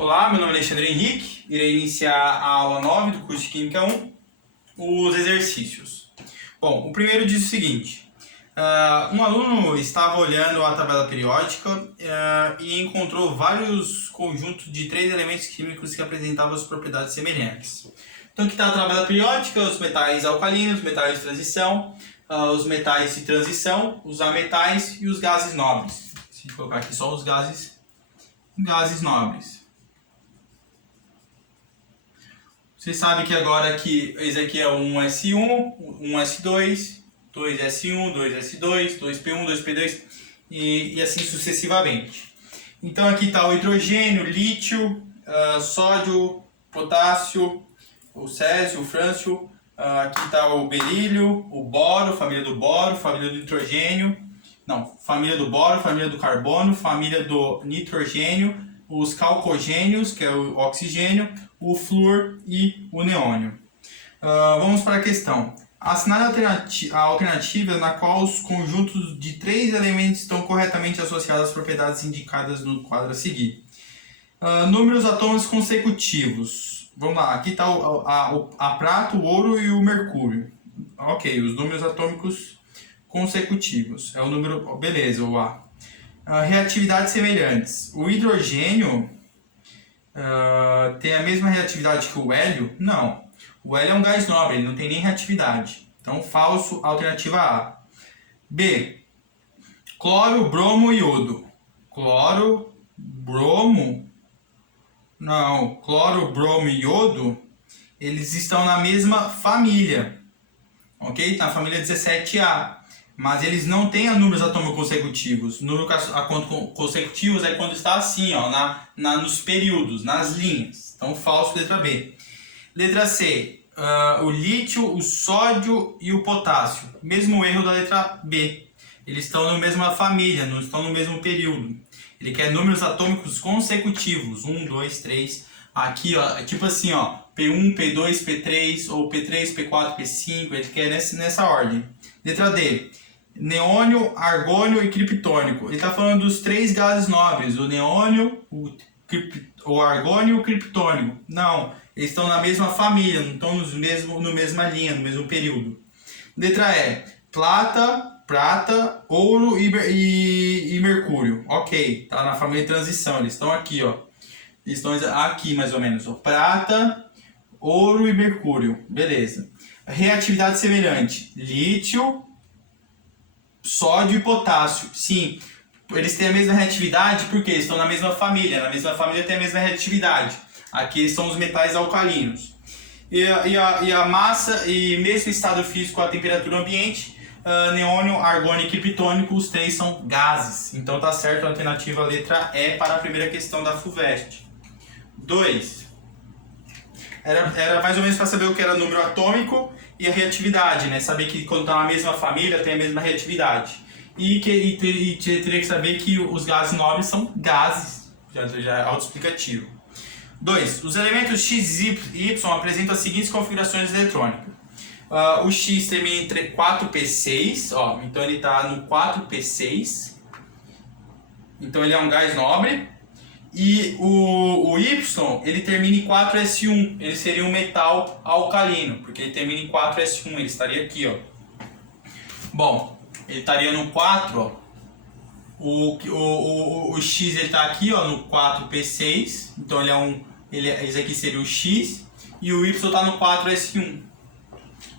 Olá, meu nome é Alexandre Henrique, irei iniciar a aula 9 do curso de Química 1, os exercícios. Bom, o primeiro diz o seguinte: um aluno estava olhando a tabela periódica e encontrou vários conjuntos de 3 elementos químicos que apresentavam as propriedades semelhantes. Então aqui está a tabela periódica: os metais alcalinos, os metais de transição, os metais de transição, os ametais e os gases nobres. Se a gente colocar aqui só os gases nobres. Você sabe que agora que esse aqui é um S1, um S2, 2S1, 2S2, 2P1, 2P2 e assim sucessivamente. Então aqui está o hidrogênio, lítio, sódio, potássio, o césio, o frâncio, aqui está o berílio, o boro, família do boro, família do nitrogênio, família do boro, família do carbono, família do nitrogênio, os calcogênios, que é o oxigênio, o flúor e o neônio. Vamos para a questão. Assinale a alternativa na qual os conjuntos de 3 elementos estão corretamente associados às propriedades indicadas no quadro a seguir. Números atômicos consecutivos. Vamos lá, aqui está a prata, o ouro e o mercúrio. Ok, os números atômicos consecutivos. É o número, beleza, o A. Reatividades semelhantes. O hidrogênio tem a mesma reatividade que o hélio? Não. O hélio é um gás nobre, ele não tem nem reatividade. Então, falso, alternativa A. B. Cloro, bromo e iodo. Cloro, bromo? Não. Cloro, bromo e iodo, eles estão na mesma família. Ok? Na família 17A. Mas eles não têm números atômicos consecutivos. Números consecutivos é quando está assim, ó, nos períodos, nas linhas. Então, falso, letra B. Letra C. O lítio, o sódio e o potássio. Mesmo erro da letra B. Eles estão na mesma família, não estão no mesmo período. Ele quer números atômicos consecutivos. 1, 2, 3. Aqui, ó, é tipo assim, ó, P1, P2, P3, ou P3, P4, P5. Ele quer nessa ordem. Letra D. Neônio, argônio e criptônico. Ele está falando dos 3 gases nobres, o neônio, o argônio e o criptônico. Não, eles estão na mesma família, não estão no mesma linha, no mesmo período. Letra E. Prata, ouro e mercúrio. Ok, está na família de transição, eles estão aqui, ó. Eles estão aqui mais ou menos, ó. Prata, ouro e mercúrio. Beleza. Reatividade semelhante. Lítio, sódio e potássio. Sim, eles têm a mesma reatividade porque eles estão na mesma família. Na mesma família tem a mesma reatividade. Aqui são os metais alcalinos. E a massa e mesmo estado físico, a temperatura ambiente, neônio, argônio e criptônico, os 3 são gases. Então tá certo a alternativa letra E para a primeira questão da FUVEST. 2. Era mais ou menos para saber o que era número atômico e a reatividade, né? Saber que quando está na mesma família tem a mesma reatividade. E teria que saber que os gases nobres são gases, já é autoexplicativo. 2. Os elementos X e Y apresentam as seguintes configurações eletrônicas. O X termina em 4P6, ó, então ele está no 4P6. Então ele é um gás nobre. E o Y, ele termina em 4S1, ele seria um metal alcalino, porque ele termina em 4S1, ele estaria aqui, ó. Bom, ele estaria no 4, ó. O X ele está aqui, ó, no 4P6, então esse aqui seria o X, e o Y está no 4S1,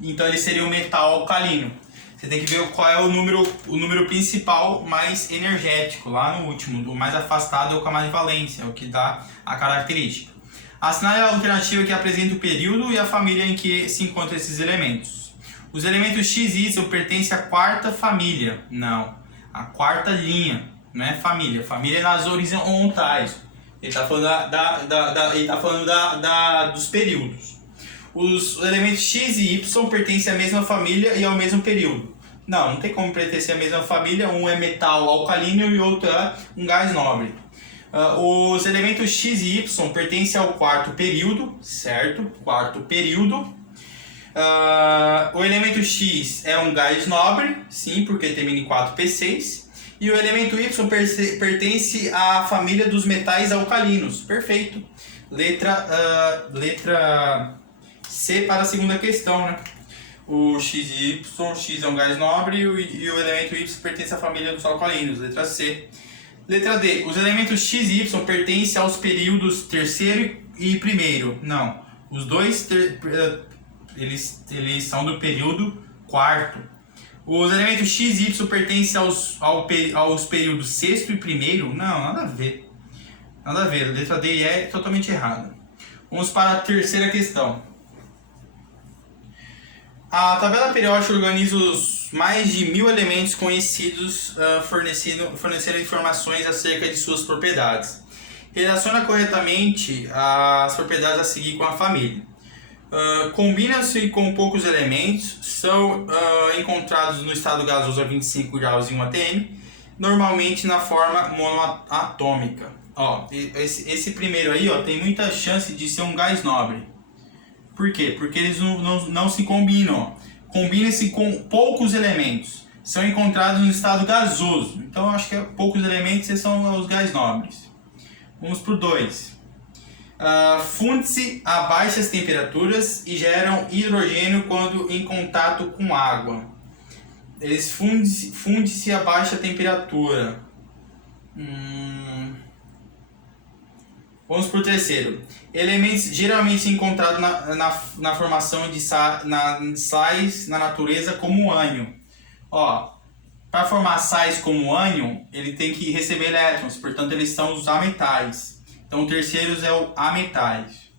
então ele seria um metal alcalino. Você tem que ver qual é o número principal mais energético, lá no último. O mais afastado é o com a mais valência, é o que dá a característica. Assinale a alternativa que apresenta o período e a família em que se encontram esses elementos. Os elementos X e Y pertencem à 4ª família. Não, a 4ª linha, não é família. Família é nas horizontais. Ele está falando dos períodos. Os elementos X e Y pertencem à mesma família e ao mesmo período. Não tem como pertencer à mesma família. Um é metal alcalino e o outro é um gás nobre. Os elementos X e Y pertencem ao 4º período, certo? 4º período. O elemento X é um gás nobre, sim, porque termina em 4P6. E o elemento Y pertence à família dos metais alcalinos. Perfeito. Letra C para a segunda questão, né? O XY, X é um gás nobre e o elemento Y pertence à família dos alcalinos. Letra C. Letra D. Os elementos X e Y pertencem aos períodos terceiro e primeiro. Não. Os dois eles são do período quarto. Os elementos X e Y pertencem aos períodos sexto e primeiro? Não, nada a ver. Nada a ver. Letra D é totalmente errada. Vamos para a terceira questão. A tabela periódica organiza os mais de 1000 elementos conhecidos, fornecendo informações acerca de suas propriedades. Relaciona corretamente as propriedades a seguir com a família. Combinam-se com poucos elementos, são encontrados no estado gasoso a 25 graus e 1 atm, normalmente na forma monoatômica. Ó, esse primeiro aí, ó, tem muita chance de ser um gás nobre. Por quê? Porque eles não se combinam. Combina-se com poucos elementos. São encontrados no estado gasoso. Então, acho que poucos elementos são os gás nobres. Vamos para o 2. Funde-se a baixas temperaturas e geram hidrogênio quando em contato com água. Eles funde-se a baixa temperatura. Vamos para o terceiro. Elementos geralmente encontrados na formação de sais na natureza como ânion. Para formar sais como ânion, ele tem que receber elétrons, portanto eles são os ametais. Então o terceiro é o ametais.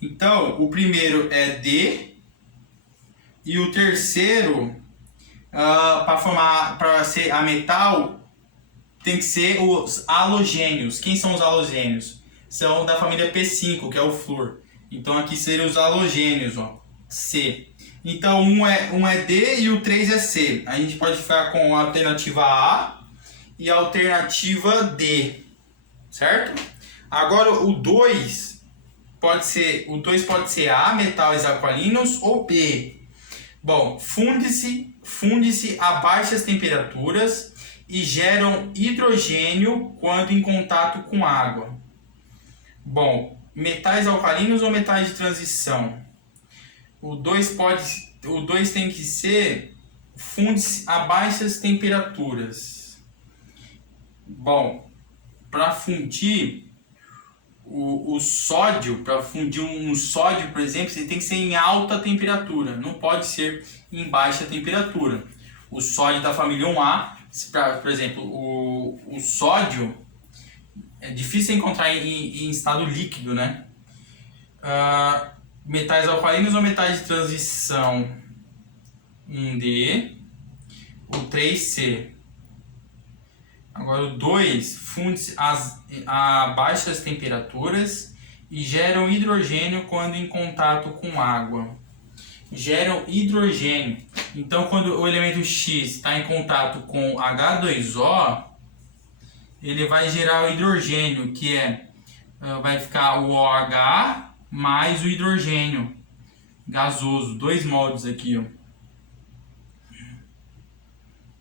Então o primeiro é D e o terceiro para ser ametal tem que ser os halogênios. Quem são os halogênios? São da família P5, que é o flúor. Então aqui seriam os halogênios, ó, C. Então um é D e o 3 é C. A gente pode ficar com a alternativa A e a alternativa D, certo? Agora o 2 pode ser A, metais alcalinos, ou B. Bom, funde-se a baixas temperaturas e geram hidrogênio quando em contato com água. Bom, metais alcalinos ou metais de transição? O 2 tem que ser funde-se a baixas temperaturas. Bom, para fundir o sódio, para fundir um sódio, por exemplo, ele tem que ser em alta temperatura, não pode ser em baixa temperatura. O sódio da família 1A, por exemplo, o sódio é difícil encontrar em estado líquido, né? Metais alcalinos ou metais de transição? 1D, o 3C. Agora o 2 funde-se a baixas temperaturas e geram hidrogênio quando em contato com água. Geram hidrogênio. Então, quando o elemento X está em contato com H2O, ele vai gerar o hidrogênio, que vai ficar o OH mais o hidrogênio gasoso, 2 modos aqui, ó.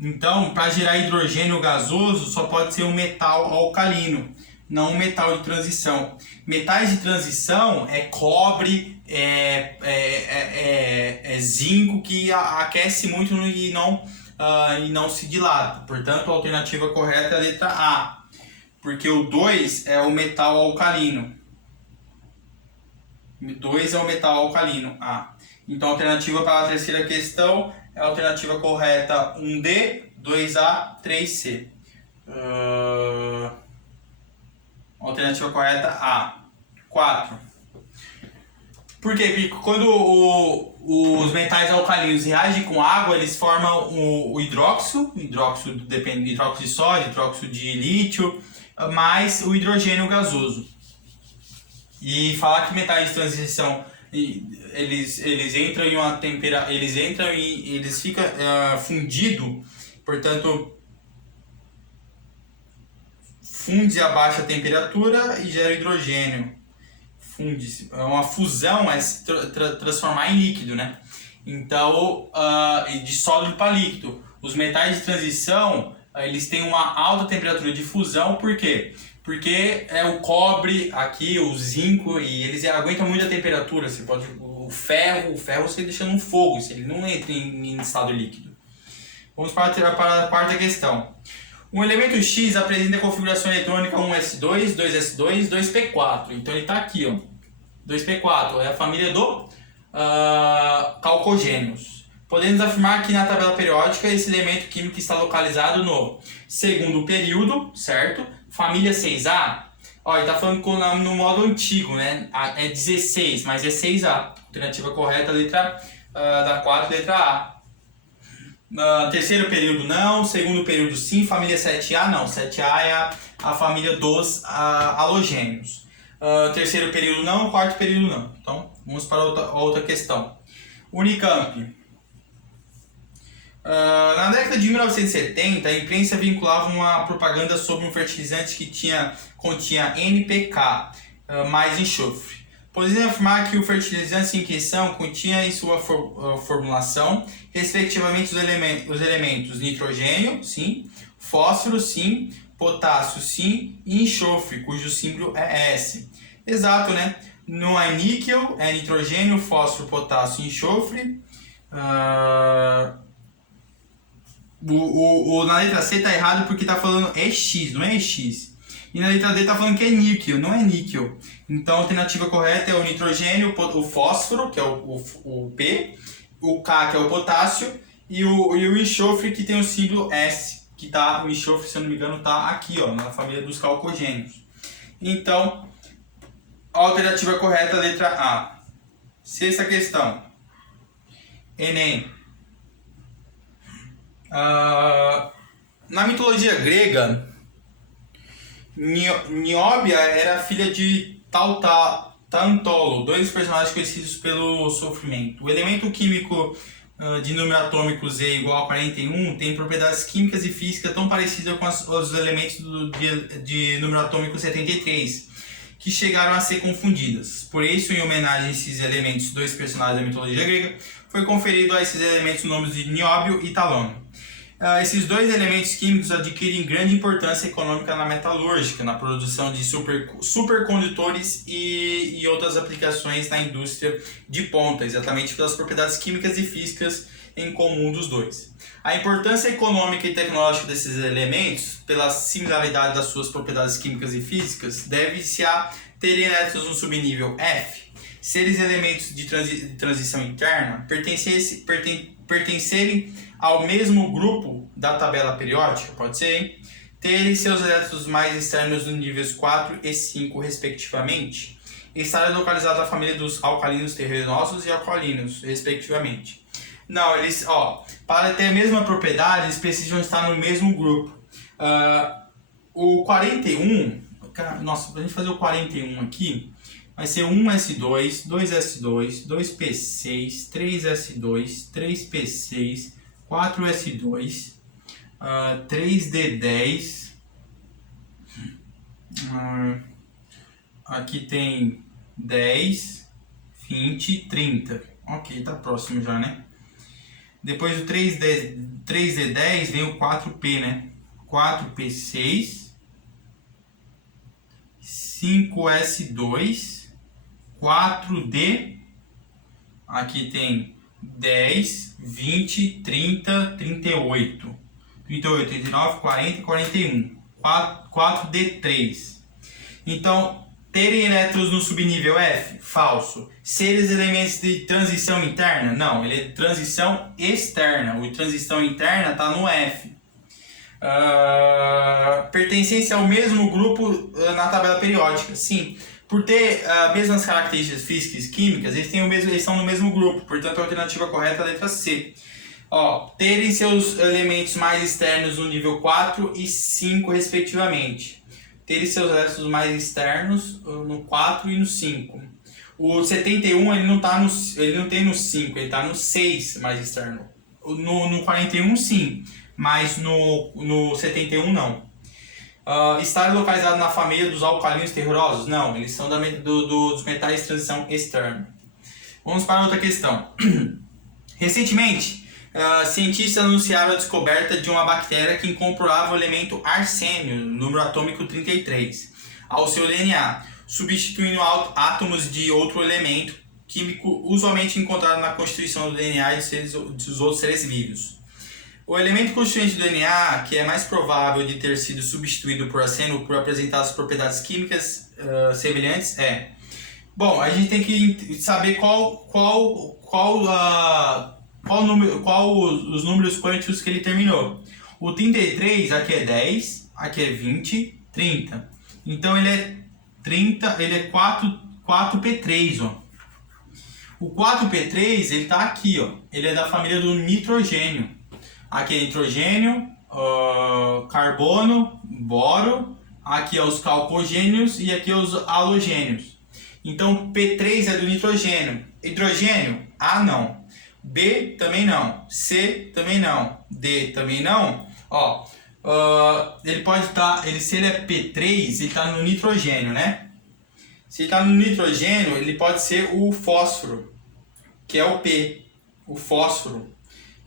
Então, para gerar hidrogênio gasoso, só pode ser um metal alcalino, não um metal de transição. Metais de transição é cobre, zinco, que aquece muito e não se dilata. Portanto, a alternativa correta é a letra A, porque o 2 é o metal alcalino. 2 é o metal alcalino, A. Então, a alternativa para a terceira questão é a alternativa correta 1D, 2A, 3C. Alternativa correta A. 4. Por quê? Porque quando os metais alcalinos reagem com água, eles formam o hidróxido depende de hidróxido de sódio, hidróxido de lítio, mais o hidrogênio gasoso. E falar que metais de transição eles entram em uma temperatura, eles ficam fundido, portanto funde a baixa temperatura e gera hidrogênio. Funde-se. Uma fusão é se transformar em líquido, né? Então, e de sólido para líquido. Os metais de transição, eles têm uma alta temperatura de fusão, por quê? Porque é o cobre aqui, o zinco, e eles aguentam muita temperatura. Você pode, o ferro você deixa no fogo, ele não entra em estado líquido. Vamos para a quarta questão. Um elemento X apresenta a configuração eletrônica 1s2, 2s2, 2p4. Então ele está aqui, ó. 2p4 é a família do calcogênios. Podemos afirmar que na tabela periódica esse elemento químico está localizado no segundo período, certo? Família 6A. Ó, ele está falando no modo antigo, né? É 16, mas é 6A. Alternativa correta, letra da 4, letra A. Terceiro período não, segundo período sim, família 7A não. 7A é a família dos halogênios. Terceiro período não, quarto período não. Então, vamos para outra questão. Unicamp. Na década de 1970, a imprensa vinculava uma propaganda sobre um fertilizante que continha NPK, mais enxofre. Podemos afirmar que o fertilizante em questão continha em sua formulação, respectivamente, os elementos nitrogênio, sim, fósforo, sim, potássio, sim, e enxofre, cujo símbolo é S. Exato, né? Não é níquel, é nitrogênio, fósforo, potássio e enxofre. Na letra C tá errado porque tá falando EX, não é EX. E na letra D tá falando que é níquel, não é níquel. Então a alternativa correta é o nitrogênio, o fósforo, que é o P, o K, que é o potássio, e o enxofre, que tem o símbolo S, que tá, o enxofre, se eu não me engano, tá aqui, ó, na família dos calcogênios. Então, a alternativa correta é a letra A. Sexta questão. Enem. Na mitologia grega, Nióbia era filha de Tantalo, dois personagens conhecidos pelo sofrimento. O elemento químico de número atômico Z igual a 41 tem propriedades químicas e físicas tão parecidas com os elementos de número atômico 73, que chegaram a ser confundidas. Por isso, em homenagem a esses elementos, dois personagens da mitologia grega, foi conferido a esses elementos os nomes de Nióbio e Talônio. Esses dois elementos químicos adquirem grande importância econômica na metalúrgica, na produção de supercondutores e outras aplicações na indústria de ponta, exatamente pelas propriedades químicas e físicas em comum dos dois. A importância econômica e tecnológica desses elementos, pela similaridade das suas propriedades químicas e físicas, deve-se a terem elétrons no subnível F, serem elementos de transição interna, pertencerem ao mesmo grupo da tabela periódica, pode ser, hein? Terem seus elétrons mais externos nos níveis 4 e 5, respectivamente, e estarem localizados na família dos alcalinos terrenosos e alcalinos, respectivamente. Não, eles, para ter a mesma propriedade, eles precisam estar no mesmo grupo. O 41, nossa, para a gente fazer o 41 aqui, vai ser 1s2, 2s2, 2p6, 3s2, 3p6, 4s2, 3d10, aqui tem 10, 20, 30. Ok, tá próximo já, né? Depois do 3d10 vem o 4p, né? 4p6, 5s2, 4d, aqui tem 10, 20, 30, 38, 38, 39, 40 e 41, 4d3. Então, terem elétrons no subnível F? Falso. Serem elementos de transição interna? Não, ele é de transição externa. O transição interna está no F. Pertencência ao mesmo grupo na tabela periódica? Sim. Por ter as mesmas características físicas e químicas, eles estão no mesmo grupo. Portanto, a alternativa correta é a letra C. Terem seus elementos mais externos no nível 4 e 5, respectivamente. Terem seus elétrons mais externos no 4 e no 5. O 71 ele não tem no 5, ele está no 6 mais externo. No 41 sim, mas no 71 não. Estar localizado na família dos alcalinos terrosos? Não, eles são dos metais de transição externa. Vamos para outra questão. Recentemente, cientistas anunciaram a descoberta de uma bactéria que incorporava o elemento arsênio, número atômico 33, ao seu DNA, substituindo átomos de outro elemento químico usualmente encontrado na constituição do DNA dos outros seres vivos. O elemento constituinte do DNA, que é mais provável de ter sido substituído por arsênio por apresentar as propriedades químicas semelhantes é... Bom, a gente tem que saber qual os números quânticos que ele terminou. O 33 aqui é 10, aqui é 20, 30. Então ele é 4p3, ó. O 4p3 ele está aqui, ó. Ele é da família do nitrogênio. Aqui é nitrogênio, carbono, boro. Aqui é os calcogênios e aqui é os halogênios. Então P3 é do nitrogênio. Hidrogênio? A não. B também não. C também não. D também não. Ó, ele pode estar, se ele é P3, ele está no nitrogênio, né? Se ele está no nitrogênio, ele pode ser o fósforo, que é o P. O fósforo,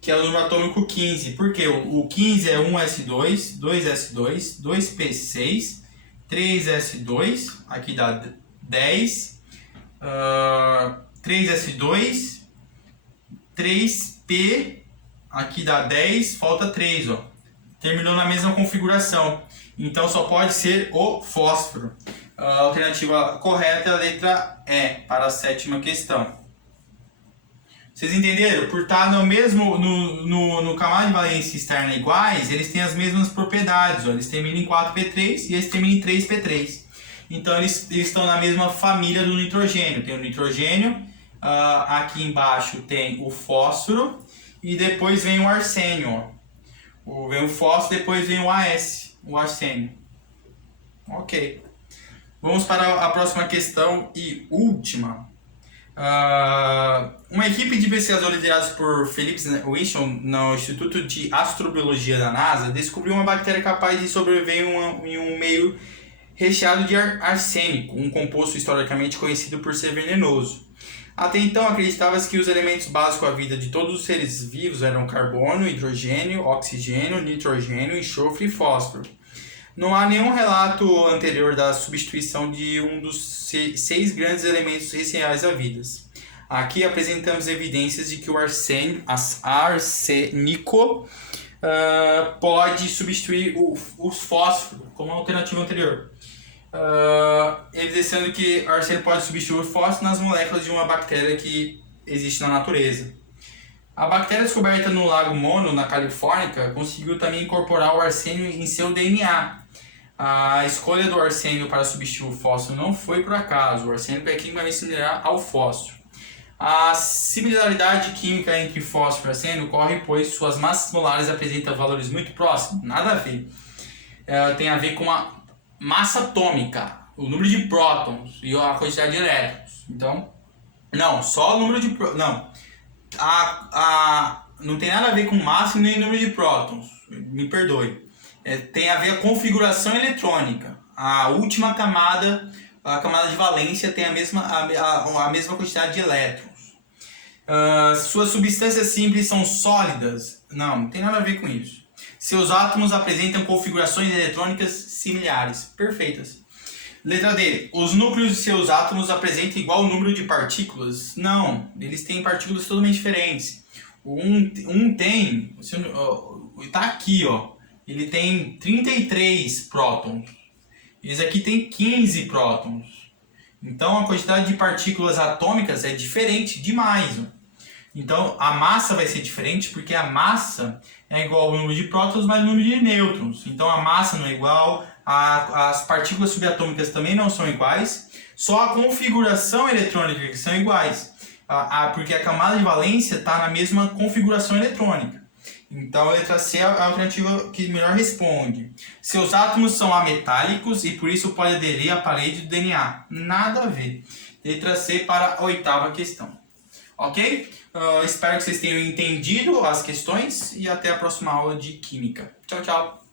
que é o número atômico 15. Por quê? O 15 é 1s2, 2s2, 2p6, 3s2, aqui dá 10, 3s2, 3p, aqui dá 10, falta 3, ó. Terminou na mesma configuração. Então só pode ser o fósforo. A alternativa correta é a letra E, para a 7ª questão. Vocês entenderam? Por estar no camada de valência externa iguais, eles têm as mesmas propriedades. Ó. Eles terminam em 4p3 e eles terminam em 3p3. Então eles estão na mesma família do nitrogênio. Tem o nitrogênio, aqui embaixo tem o fósforo e depois vem o arsênio. Ó. Vem o fósforo, depois vem o AS, o arsênio. Ok. Vamos para a próxima questão e última. Uma equipe de pesquisadores liderados por Philip Wilson no Instituto de Astrobiologia da NASA descobriu uma bactéria capaz de sobreviver em um meio recheado de arsênico, um composto historicamente conhecido por ser venenoso. Até então acreditava-se que os elementos básicos à vida de todos os seres vivos eram carbono, hidrogênio, oxigênio, nitrogênio, enxofre e fósforo. Não há nenhum relato anterior da substituição de um dos 6 grandes elementos essenciais à vida. Aqui apresentamos evidências de que o arsênico pode substituir o fósforo, como alternativa anterior. Evidenciando que o arsênio pode substituir o fósforo nas moléculas de uma bactéria que existe na natureza. A bactéria descoberta no Lago Mono, na Califórnia, conseguiu também incorporar o arsênio em seu DNA. A escolha do arsênio para substituir o fósforo não foi por acaso. O arsênio é quimicamente similar ao fósforo. A similaridade química entre fósforo e arsênio ocorre pois suas massas molares apresentam valores muito próximos. Nada a ver. Tem a ver com a massa atômica, o número de prótons e a quantidade de elétrons. Então, não, só o número de prótons. Não. Não tem nada a ver com massa nem número de prótons. Me perdoe. Tem a ver com a configuração eletrônica. A última camada, a camada de valência, tem a mesma quantidade de elétrons. Suas substâncias simples são sólidas? Não tem nada a ver com isso. Seus átomos apresentam configurações eletrônicas similares. Perfeitas. Letra D. Os núcleos de seus átomos apresentam igual número de partículas? Não, eles têm partículas totalmente diferentes. Um tem... Está aqui, ó. Ele tem 33 prótons. Esse aqui tem 15 prótons. Então a quantidade de partículas atômicas é diferente demais. Então a massa vai ser diferente porque a massa é igual ao número de prótons mais o número de nêutrons. Então a massa não é igual, as partículas subatômicas também não são iguais, só a configuração eletrônica que são iguais. Porque a camada de valência está na mesma configuração eletrônica. Então a letra C é a alternativa que melhor responde. Seus átomos são ametálicos e por isso pode aderir à parede do DNA. Nada a ver. Letra C para a 8ª questão. Ok? Espero que vocês tenham entendido as questões e até a próxima aula de Química. Tchau, tchau!